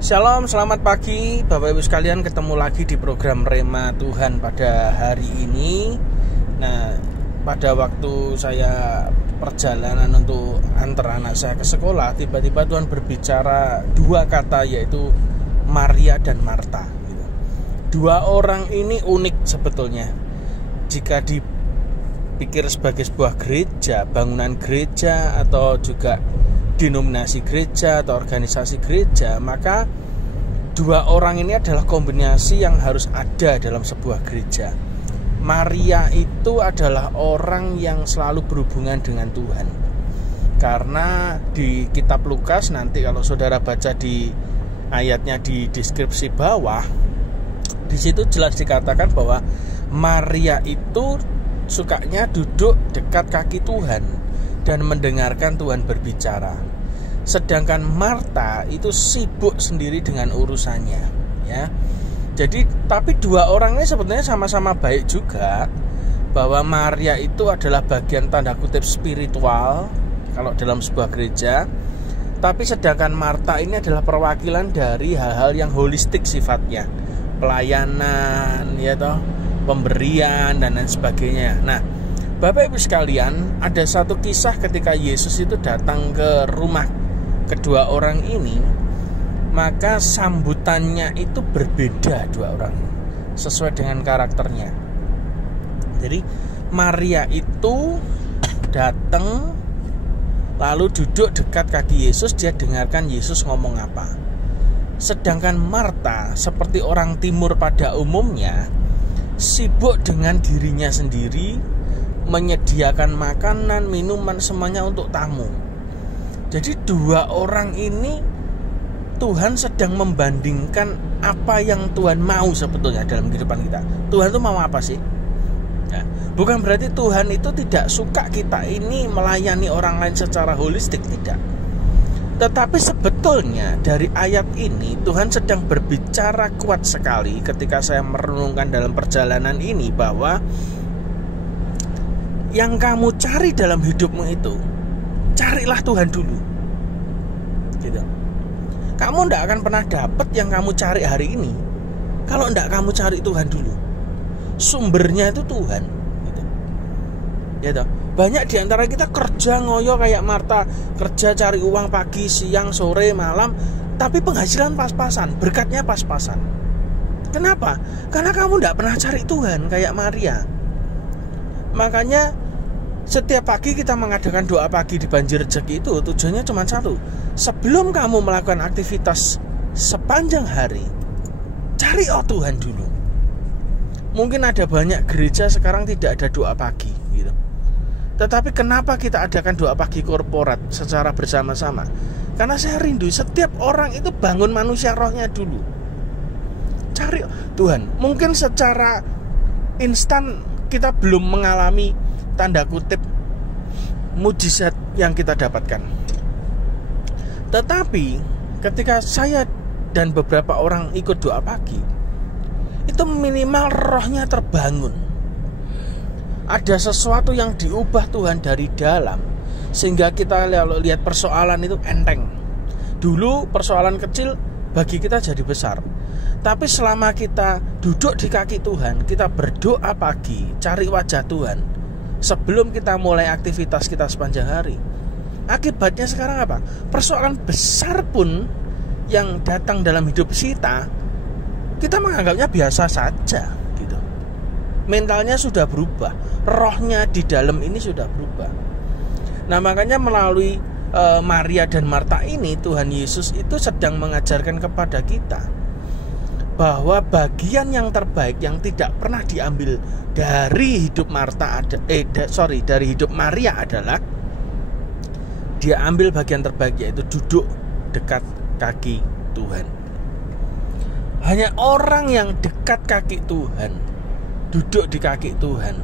Shalom, selamat pagi Bapak Ibu sekalian, ketemu lagi di program Rema Tuhan pada hari ini. Nah, pada waktu saya perjalanan untuk antar anak saya ke sekolah, tiba-tiba Tuhan berbicara dua kata, yaitu Maria dan Marta. Dua orang ini unik sebetulnya. Jika dipikir sebagai sebuah gereja, bangunan gereja, atau juga denominasi gereja atau organisasi gereja, maka dua orang ini adalah kombinasi yang harus ada dalam sebuah gereja. Maria itu adalah orang yang selalu berhubungan dengan Tuhan, karena di kitab Lukas, nanti kalau saudara baca di ayatnya di deskripsi bawah, di situ jelas dikatakan bahwa Maria itu sukanya duduk dekat kaki Tuhan dan mendengarkan Tuhan berbicara. Sedangkan Marta itu sibuk sendiri dengan urusannya, ya. Jadi, tapi dua orang ini sebenarnya sama-sama baik juga, bahwa Maria itu adalah bagian tanda kutip spiritual kalau dalam sebuah gereja, tapi sedangkan Marta ini adalah perwakilan dari hal-hal yang holistik sifatnya, pelayanan, ya toh, pemberian dan lain sebagainya. Nah, Bapak Ibu sekalian, ada satu kisah ketika Yesus itu datang ke rumah kedua orang ini, maka sambutannya itu berbeda dua orang sesuai dengan karakternya. Jadi Maria itu datang lalu duduk dekat kaki Yesus, dia dengarkan Yesus ngomong apa. Sedangkan Marta seperti orang timur pada umumnya, sibuk dengan dirinya sendiri, menyediakan makanan, minuman, semuanya untuk tamu. Jadi dua orang ini Tuhan sedang membandingkan apa yang Tuhan mau sebetulnya dalam kehidupan kita. Tuhan itu mau apa sih? Nah, bukan berarti Tuhan itu tidak suka kita ini melayani orang lain secara holistik, tidak. Tetapi sebetulnya dari ayat ini Tuhan sedang berbicara kuat sekali ketika saya merenungkan dalam perjalanan ini, bahwa yang kamu cari dalam hidupmu itu, carilah Tuhan dulu, gitu. Kamu tidak akan pernah dapat yang kamu cari hari ini kalau tidak kamu cari Tuhan dulu. Sumbernya itu Tuhan, gitu. Ya toh? Banyak di antara kita kerja ngoyo kayak Marta, kerja cari uang pagi, siang, sore, malam, tapi penghasilan pas-pasan, berkatnya pas-pasan. Kenapa? Karena kamu tidak pernah cari Tuhan kayak Maria. Makanya setiap pagi kita mengadakan doa pagi di Banjir Rejeki itu tujuannya cuma satu. Sebelum kamu melakukan aktivitas sepanjang hari, cari Tuhan dulu. Mungkin ada banyak gereja sekarang tidak ada doa pagi, gitu. Tetapi kenapa kita adakan doa pagi korporat secara bersama-sama? Karena saya rindu setiap orang itu bangun manusia rohnya dulu. Cari Tuhan. Mungkin secara instan kita belum mengalami tanda kutip mujizat yang kita dapatkan. Tetapi ketika saya dan beberapa orang ikut doa pagi, itu minimal rohnya terbangun. Ada sesuatu yang diubah Tuhan dari dalam, sehingga kita lihat persoalan itu enteng. Dulu persoalan kecil bagi kita jadi besar. Tapi selama kita duduk di kaki Tuhan, kita berdoa pagi, cari wajah Tuhan sebelum kita mulai aktivitas kita sepanjang hari, akibatnya sekarang apa? Persoalan besar pun yang datang dalam hidup kita menganggapnya biasa saja, gitu. Mentalnya sudah berubah, rohnya di dalam ini sudah berubah. Nah, makanya melalui Maria dan Marta ini, Tuhan Yesus itu sedang mengajarkan kepada kita bahwa bagian yang terbaik yang tidak pernah diambil dari hidup dari hidup Maria adalah dia ambil bagian terbaik, yaitu duduk dekat kaki Tuhan. Hanya orang yang dekat kaki Tuhan, duduk di kaki Tuhan,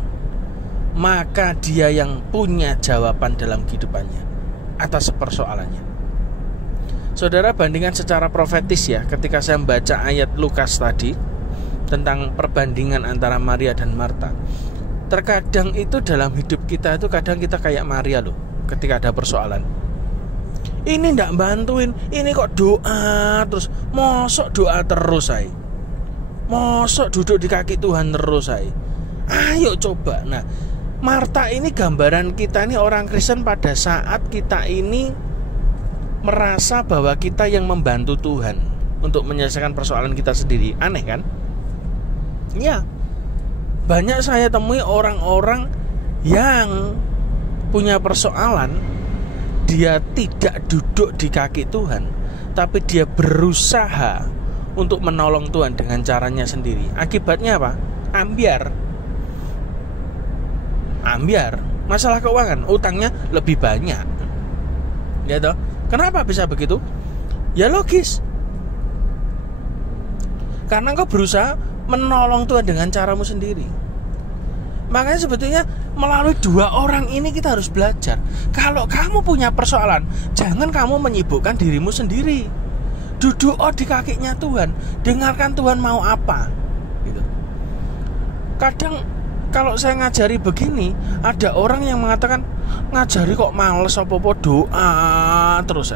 maka dia yang punya jawaban dalam kehidupannya atas persoalannya. Saudara, bandingkan secara profetis ya, ketika saya membaca ayat Lukas tadi tentang perbandingan antara Maria dan Marta. Terkadang itu dalam hidup kita itu kadang kita kayak Maria loh, ketika ada persoalan. Ini ndak bantuin, ini kok doa terus. Mosok doa terus saya. Mosok duduk di kaki Tuhan terus saya. Ayo coba. Nah, Marta ini gambaran kita ini orang Kristen pada saat kita ini merasa bahwa kita yang membantu Tuhan untuk menyelesaikan persoalan kita sendiri. Aneh kan? Ya. Banyak saya temui orang-orang yang punya persoalan, dia tidak duduk di kaki Tuhan, tapi dia berusaha untuk menolong Tuhan dengan caranya sendiri. Akibatnya apa? Ambiar. Masalah keuangan, utangnya lebih banyak. Ya toh? Kenapa bisa begitu? Ya logis. Karena engkau berusaha menolong Tuhan dengan caramu sendiri. Makanya sebetulnya melalui dua orang ini kita harus belajar. Kalau kamu punya persoalan, jangan kamu menyibukkan dirimu sendiri. Duduk di kakinya Tuhan, dengarkan Tuhan mau apa gitu. Kadang kalau saya ngajari begini, ada orang yang mengatakan, ngajari kok males, apa-apa doa terus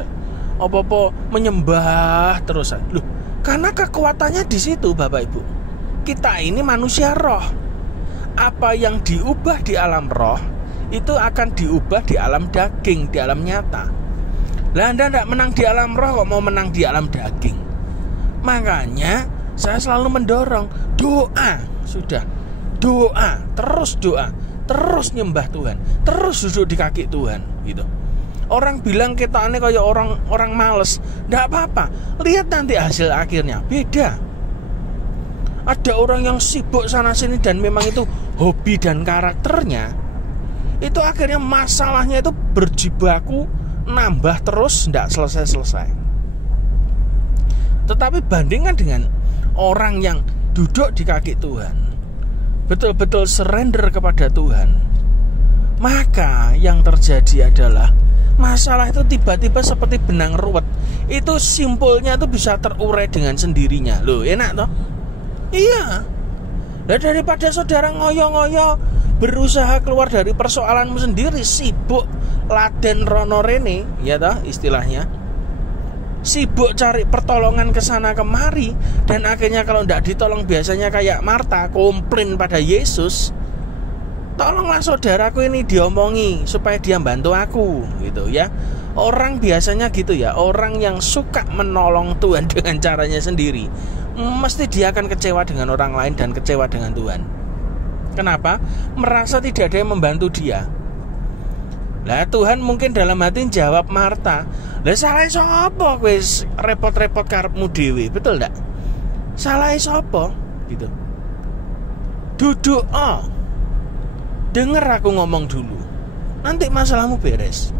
apa-apa menyembah terus. Loh, karena kekuatannya di situ Bapak Ibu. Kita ini manusia roh. Apa yang diubah di alam roh itu akan diubah di alam daging, di alam nyata. Lah Anda tidak menang di alam roh kok mau menang di alam daging. Makanya saya selalu mendorong doa. Sudah, doa, terus nyembah Tuhan, terus duduk di kaki Tuhan gitu. Orang bilang kita aneh kayak orang males, tidak apa-apa. Lihat nanti hasil akhirnya beda. Ada orang yang sibuk sana sini dan memang itu hobi dan karakternya, itu akhirnya masalahnya itu berjibaku, nambah terus, tidak selesai-selesai. Tetapi bandingkan dengan orang yang duduk di kaki Tuhan, betul-betul surrender kepada Tuhan, maka yang terjadi adalah masalah itu tiba-tiba seperti benang ruwet. Itu simpulnya itu bisa terurai dengan sendirinya. Loh, enak toh? Iya. Nah, daripada saudara ngoyo-ngoyo berusaha keluar dari persoalanmu sendiri, sibuk laden rono rene, ya toh istilahnya. Sibuk cari pertolongan ke sana kemari, dan akhirnya kalau tidak ditolong biasanya kayak Marta komplain pada Yesus. Tolonglah saudaraku ini diomongi supaya dia bantu aku gitu ya. Orang biasanya gitu ya. Orang yang suka menolong Tuhan dengan caranya sendiri, mesti dia akan kecewa dengan orang lain dan kecewa dengan Tuhan. Kenapa? Merasa tidak ada yang membantu dia. Lah Tuhan mungkin dalam hati jawab Marta, lah salah sapa kowe repot-repot karepmu dhewe, betul ndak? Salah sapa gitu. Duduk denger aku ngomong dulu, nanti masalahmu beres.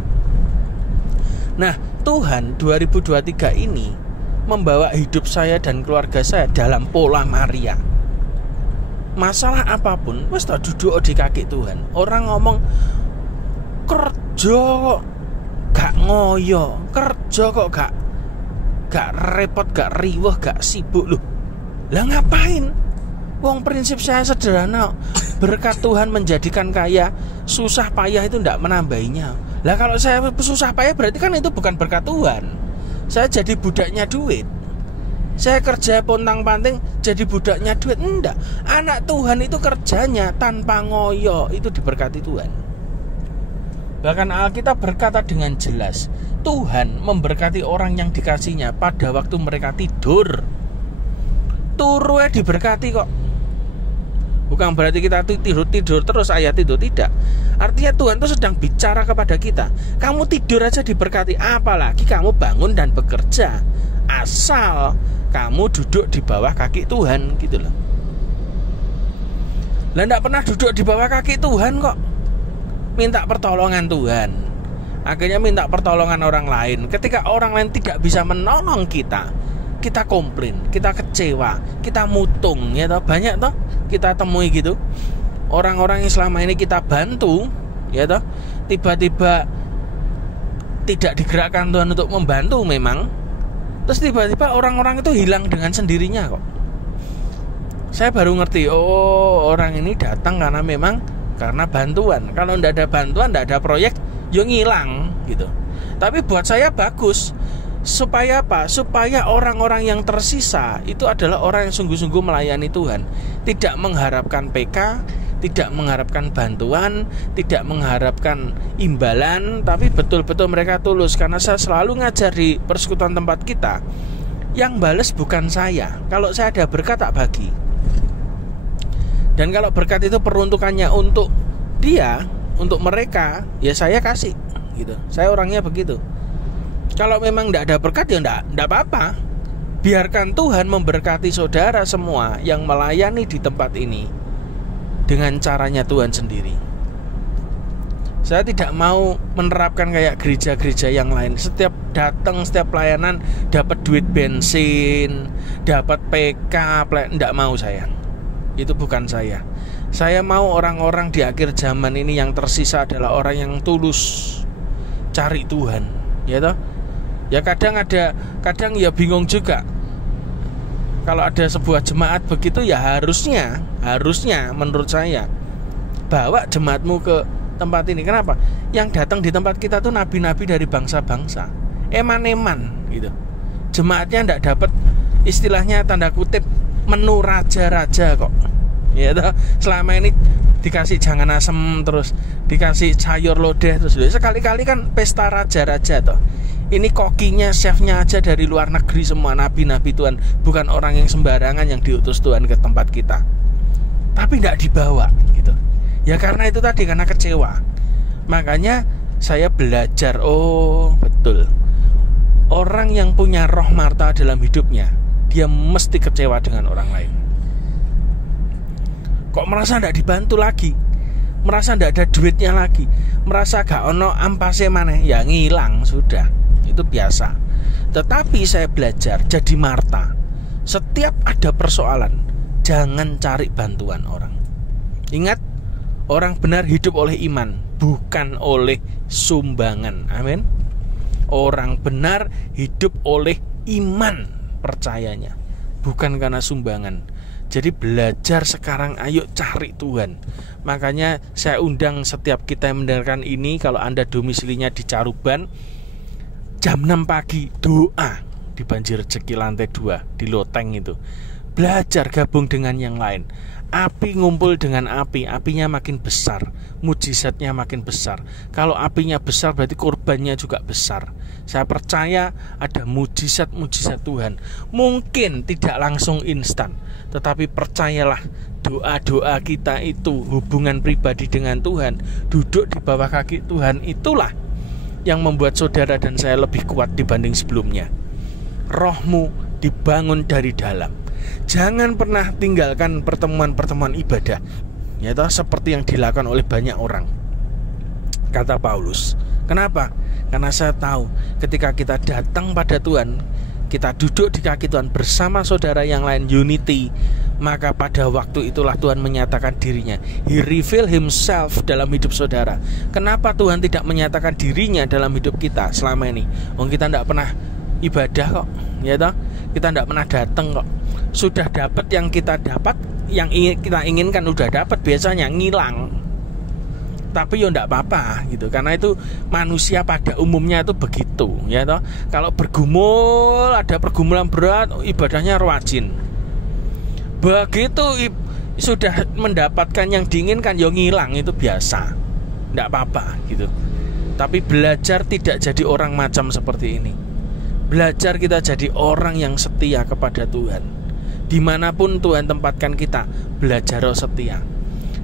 Nah, Tuhan 2023 ini membawa hidup saya dan keluarga saya dalam pola Maria. Masalah apapun, wis tak duduk di kaki Tuhan. Orang ngomong kerja kok gak ngoyo, kerja kok gak repot, gak riweh, gak sibuk. Loh, lah ngapain? Wong prinsip saya sederhana, berkat Tuhan menjadikan kaya, susah payah itu tidak menambahinya. Lah kalau saya susah payah berarti kan itu bukan berkat Tuhan. Saya jadi budaknya duit. Saya kerja pontang-panting jadi budaknya duit. Enggak. Anak Tuhan itu kerjanya tanpa ngoyo, itu diberkati Tuhan. Bahkan Alkitab berkata dengan jelas, Tuhan memberkati orang yang dikasihnya pada waktu mereka tidur. Turue diberkati kok. Bukan berarti kita tidur terus ayat itu, tidak. Artinya Tuhan itu sedang bicara kepada kita. Kamu tidur aja diberkati, apalagi kamu bangun dan bekerja. Asal kamu duduk di bawah kaki Tuhan gitu loh. Lah enggak pernah duduk di bawah kaki Tuhan kok minta pertolongan Tuhan. Akhirnya minta pertolongan orang lain. Ketika orang lain tidak bisa menolong kita, kita komplain, kita kecewa, kita mutung, ya toh. Banyak toh kita temui gitu. Orang-orang yang selama ini kita bantu, ya toh, tiba-tiba tidak digerakkan Tuhan untuk membantu memang. Terus tiba-tiba orang-orang itu hilang dengan sendirinya kok. Saya baru ngerti, oh orang ini datang karena memang karena bantuan. Kalau tidak ada bantuan, tidak ada proyek, yo ngilang gitu. Tapi buat saya bagus. Supaya apa? Supaya orang-orang yang tersisa itu adalah orang yang sungguh-sungguh melayani Tuhan, tidak mengharapkan PK, tidak mengharapkan bantuan, tidak mengharapkan imbalan, tapi betul-betul mereka tulus. Karena saya selalu ngajar di persekutuan tempat kita, yang bales bukan saya. Kalau saya ada berkat tak bagi. Dan kalau berkat itu peruntukannya untuk dia, untuk mereka, ya saya kasih gitu. Saya orangnya begitu. Kalau memang tidak ada berkat ya tidak apa-apa. Biarkan Tuhan memberkati saudara semua yang melayani di tempat ini dengan caranya Tuhan sendiri. Saya tidak mau menerapkan kayak gereja-gereja yang lain. Setiap datang, setiap pelayanan dapat duit bensin, dapat PK, tidak mau saya. Itu bukan saya. Saya mau orang-orang di akhir zaman ini yang tersisa adalah orang yang tulus cari Tuhan, ya toh? Ya kadang ya bingung juga. Kalau ada sebuah jemaat begitu ya harusnya menurut saya bawa jemaatmu ke tempat ini. Kenapa? Yang datang di tempat kita tuh nabi-nabi dari bangsa-bangsa, eman-eman gitu. Jemaatnya tidak dapat istilahnya tanda kutip menu raja-raja kok. Ya toh, selama ini dikasih jangan asem, terus dikasih sayur lodeh, terus sekali-kali kan pesta raja-raja toh. Ini kokinya, chefnya aja dari luar negeri semua, nabi-nabi Tuhan, bukan orang yang sembarangan yang diutus Tuhan ke tempat kita. Tapi tidak dibawa gitu. Ya karena itu tadi, karena kecewa. Makanya saya belajar, oh betul, orang yang punya roh Marta dalam hidupnya, dia mesti kecewa dengan orang lain. Kok merasa tidak dibantu lagi, merasa tidak ada duitnya lagi, merasa gak ono ampase maneh, ya ngilang sudah. Itu biasa. Tetapi saya belajar jadi Marta. Setiap ada persoalan, jangan cari bantuan orang. Ingat, orang benar hidup oleh iman, bukan oleh sumbangan. Amin. Orang benar hidup oleh iman, percayanya, bukan karena sumbangan. Jadi belajar sekarang, ayo cari Tuhan. Makanya saya undang setiap kita yang mendengarkan ini, kalau Anda domisilinya di Caruban, jam 6 pagi doa di Banjir Rezeki lantai 2 di Loteng itu. Belajar gabung dengan yang lain. Api ngumpul dengan api, apinya makin besar, mujizatnya makin besar. Kalau apinya besar berarti korbannya juga besar. Saya percaya ada mujizat-mujizat Tuhan. Mungkin tidak langsung instan, tetapi percayalah, doa-doa kita itu, hubungan pribadi dengan Tuhan, duduk di bawah kaki Tuhan, itulah yang membuat saudara dan saya lebih kuat dibanding sebelumnya. Rohmu dibangun dari dalam. Jangan pernah tinggalkan pertemuan-pertemuan ibadah, ya toh, seperti yang dilakukan oleh banyak orang, kata Paulus. Kenapa? Karena saya tahu ketika kita datang pada Tuhan, kita duduk di kaki Tuhan bersama saudara yang lain, unity, maka pada waktu itulah Tuhan menyatakan dirinya. He reveal himself dalam hidup saudara. Kenapa Tuhan tidak menyatakan dirinya dalam hidup kita selama ini? Kita tidak pernah ibadah kok, ya toh? Kita tidak pernah datang kok. Sudah dapat yang kita dapat, yang kita inginkan udah dapat, biasanya ngilang. Tapi ya enggak apa-apa gitu, karena itu manusia pada umumnya itu begitu, ya toh. Kalau bergumul, ada pergumulan berat, ibadahnya rajin. Begitu sudah mendapatkan yang diinginkan, ya ngilang, itu biasa. Enggak apa-apa gitu. Tapi belajar tidak jadi orang macam seperti ini. Belajar kita jadi orang yang setia kepada Tuhan. Dimanapun Tuhan tempatkan kita, belajar setia.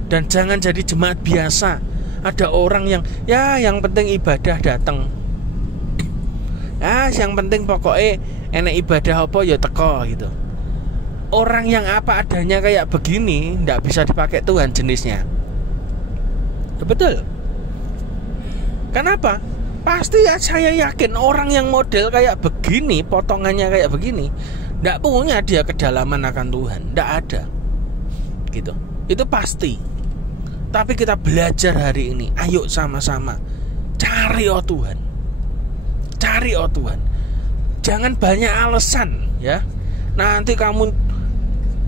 Dan jangan jadi jemaat biasa. Ada orang yang yang penting ibadah datang. Yang penting pokoknya enek ibadah apa ya teko gitu. Orang yang apa adanya kayak begini nggak bisa dipakai Tuhan jenisnya. Betul. Kenapa? Pasti ya, saya yakin orang yang model kayak begini, potongannya kayak begini, nggak punya dia kedalaman akan Tuhan. Nggak ada gitu. Itu pasti. Tapi kita belajar hari ini, ayo sama-sama cari Tuhan. Cari Tuhan. Jangan banyak alasan ya. Nanti kamu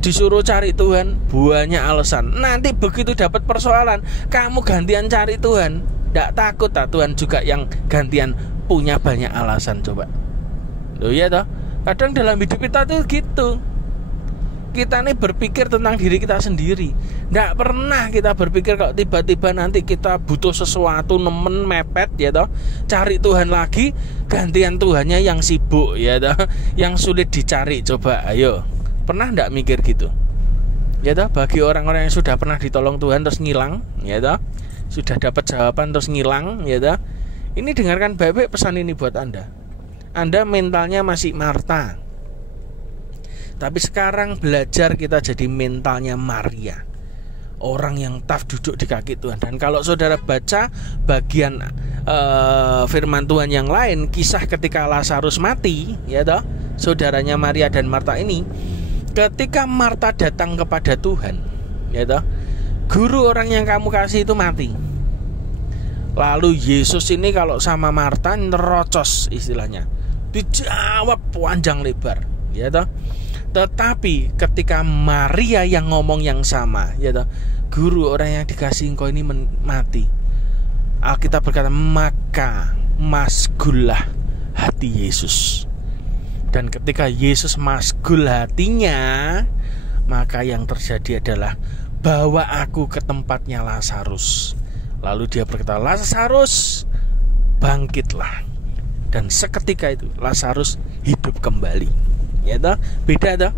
disuruh cari Tuhan, banyak alasan. Nanti begitu dapat persoalan, kamu gantian cari Tuhan. Nggak takut tak Tuhan juga yang gantian punya banyak alasan coba. Loh ya toh. Kadang dalam hidup kita tuh gitu. Kita nih berpikir tentang diri kita sendiri. Nggak pernah kita berpikir kalau tiba-tiba nanti kita butuh sesuatu, nemen mepet ya toh, cari Tuhan lagi, gantian Tuhannya yang sibuk ya toh, yang sulit dicari. Coba ayo, pernah nggak mikir gitu? Ya toh, bagi orang-orang yang sudah pernah ditolong Tuhan terus ngilang ya toh, sudah dapat jawaban terus ngilang ya toh. Ini dengarkan baik-baik pesan ini buat Anda. Anda mentalnya masih Marta, tapi sekarang belajar kita jadi mentalnya Maria, orang yang tough duduk di kaki Tuhan. Dan kalau saudara baca bagian firman Tuhan yang lain, kisah ketika Lazarus mati, ya toh, saudaranya Maria dan Marta ini, ketika Marta datang kepada Tuhan, ya toh, guru orang yang kamu kasih itu mati. Lalu Yesus ini kalau sama Marta nerocos istilahnya, dijawab panjang lebar, ya toh. Tetapi ketika Maria yang ngomong yang sama, ya toh, guru orang yang dikasih engkau ini mati, Alkitab berkata maka masgullah hati Yesus. Dan ketika Yesus masgul hatinya, maka yang terjadi adalah bawa aku ke tempatnya Lazarus. Lalu dia berkata, Lazarus bangkitlah. Dan seketika itu Lazarus hidup kembali. Ya toh, beda toh.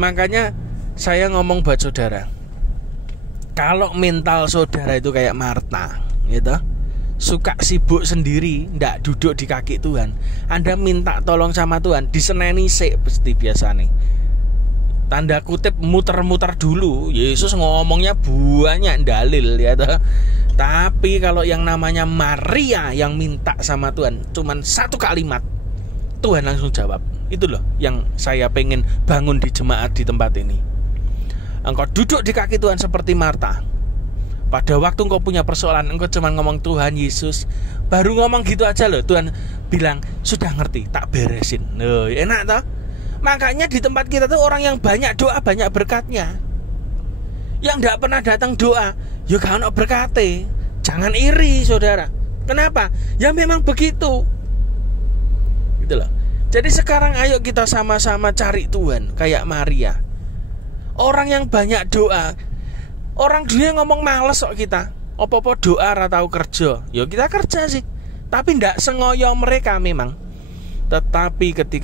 Makanya saya ngomong buat saudara, kalau mental saudara itu kayak Marta, ya toh, suka sibuk sendiri, ndak duduk di kaki Tuhan, Anda minta tolong sama Tuhan, diseneni sik pasti biasa nih. Tanda kutip muter-muter dulu. Yesus ngomongnya banyak dalil ya toh. Tapi kalau yang namanya Maria yang minta sama Tuhan cuman satu kalimat, Tuhan langsung jawab. Itu loh yang saya pengen bangun di jemaat di tempat ini. Engkau duduk di kaki Tuhan seperti Marta. Pada waktu engkau punya persoalan, engkau cuma ngomong Tuhan Yesus, baru ngomong gitu aja loh, Tuhan bilang sudah ngerti, tak beresin. Loh, enak toh? Makanya di tempat kita tuh orang yang banyak doa banyak berkatnya. Yang enggak pernah datang doa, ya gak ono berkate. Jangan iri saudara. Kenapa? Ya memang begitu. Gitu loh. Jadi sekarang ayo kita sama-sama cari Tuhan kayak Maria. Orang yang banyak doa. Orang dunia ngomong males kok kita. Apa-apa doa ora tau kerja. Ya kita kerja sih. Tapi ndak sengoyo mereka memang. Tetapi ketika